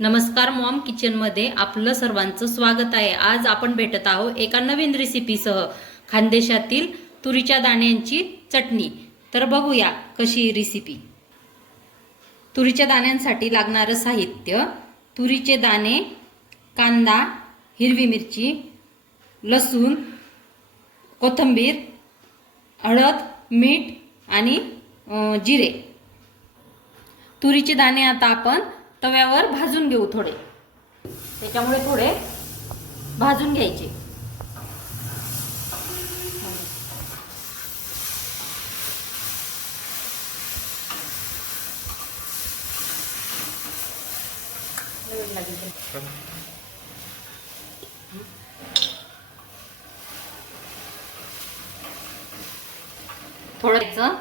नमस्कार मॉम किचनमध्ये आपलं सर्वांचं स्वागत आहे। आज आपण भेटत आहोत एका नवीन रेसिपीसह खानदेशातील तुरीच्या दाण्यांची चटणी। तर बघूया कशी रेसिपी। तुरीच्या दाण्यांसाठी लागणारे साहित्य: तुरीचे दाणे, कांदा, हिरवी मिरची, लसूण, कोथिंबीर, हळद, मीठ आणि जिरे। तुरीचे दाणे आता आपण तव्यावर भाजून घेऊ थोडे, त्याच्यामुळे थोडे भाजून घ्यायचे। थोडं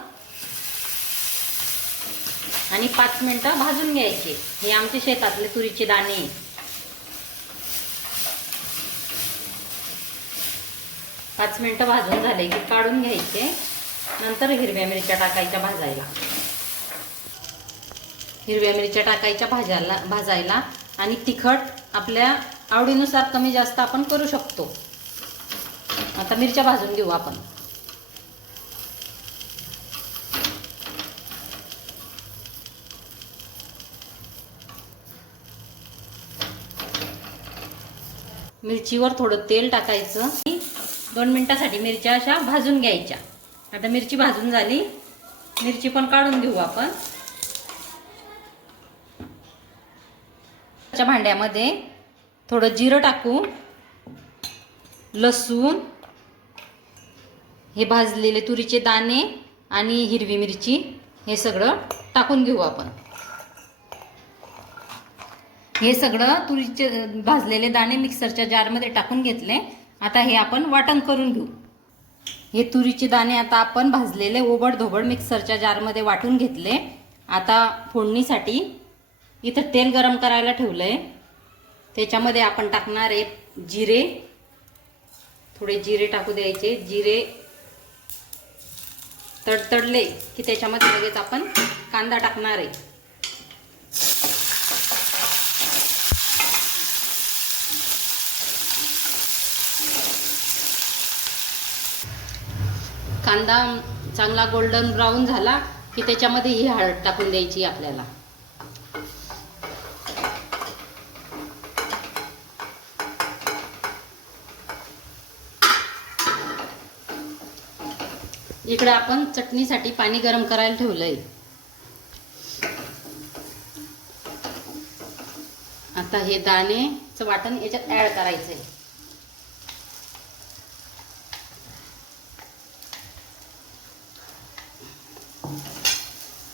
आणि 5 मिनिटं भाजून घ्यायचे। हे आमचे शेतातले तुरीचे दाणे। 5 मिनिटं भाजून झाले की काढून घ्यायचे। नंतर हिरव्या मिरच्या टाकायच्या भाजायला। हिरव्या मिरच्या टाकायच्या भाजायला आणि तिखट आपल्या आवडीनुसार कमी जास्त आपण करू शकतो। आता मिरच्या भाजून घेऊ आपण। मिरचीवर थोडं तेल टाकायचं। 2 मिनिटांसाठी मिरच्या अशा भाजून घ्यायच्या। आता मिरची भाजून झाली, मिरची पण काढून घेऊ आपण। त्या भांड्यामध्ये थोडं जिरं टाकू, लसूण, हे भाजलेले तुरीचे दाणे आणि हिरवी मिरची हे सगळं टाकून घेऊ आपण। हे सगळं तुरीचे भाजलेले दाणे मिक्सरच्या जारमध्ये टाकून घेतले। आता हे आपण वाटण करून घेऊ। हे तुरीचे दाणे आता आपण भाजलेले ओबडधोबड मिक्सरच्या जारमध्ये वाटून घेतले। आता फोडणीसाठी इथं तेल गरम करायला ठेवलंय। त्याच्यामध्ये आपण टाकणार आहे जिरे, थोडे जिरे टाकू द्यायचे। जिरे तडतडले की त्याच्यामध्ये लगेच आपण कांदा टाकणार आहे। कांदा चांगला गोल्डन ब्राऊन झाला की त्याच्यामध्ये ही हळद टाकून द्यायची आपल्याला। इकडे आपण चटणीसाठी पाणी गरम करायला ठेवलंय। आता हे दाणेचं वाटण याच्यात ऍड करायचंय।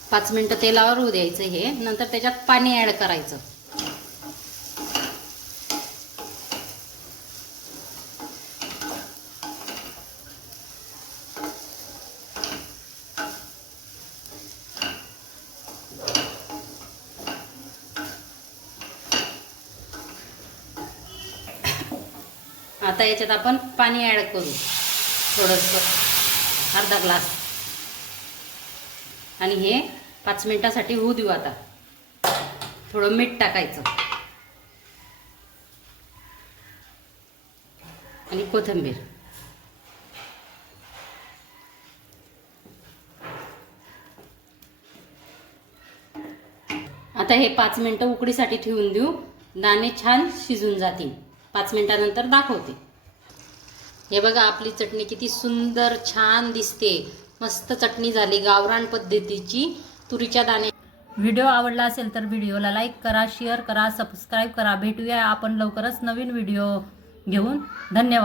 5 मिनिटं तेलावर होऊ द्यायचं हे। नंतर त्याच्यात पाणी ऍड करायचं। आता याच्यात आपण पाणी ऍड करू, थोडंसं अर्धा ग्लास, आणि हे 5 मिनिटांसाठी होऊ देऊ। आता थोडं मीठ टाकायचं आणि कोथिंबीर। आता हे 5 मिनिटं उकडीसाठी ठेवून देऊ। दाणे छान शिजून जातील। 5 मिनिटांनंतर दाखवते। हे बघा आपली चटणी किती सुंदर छान दिसते। मस्त चटणी झाली गावरान पद्धतीची तुरीच्या दाणे। व्हिडिओ आवडला असेल तर व्हिडिओला लाईक करा, शेअर करा, सबस्क्राईब करा। भेटूया आपण लवकरच नवीन व्हिडिओ घेऊन। धन्यवाद।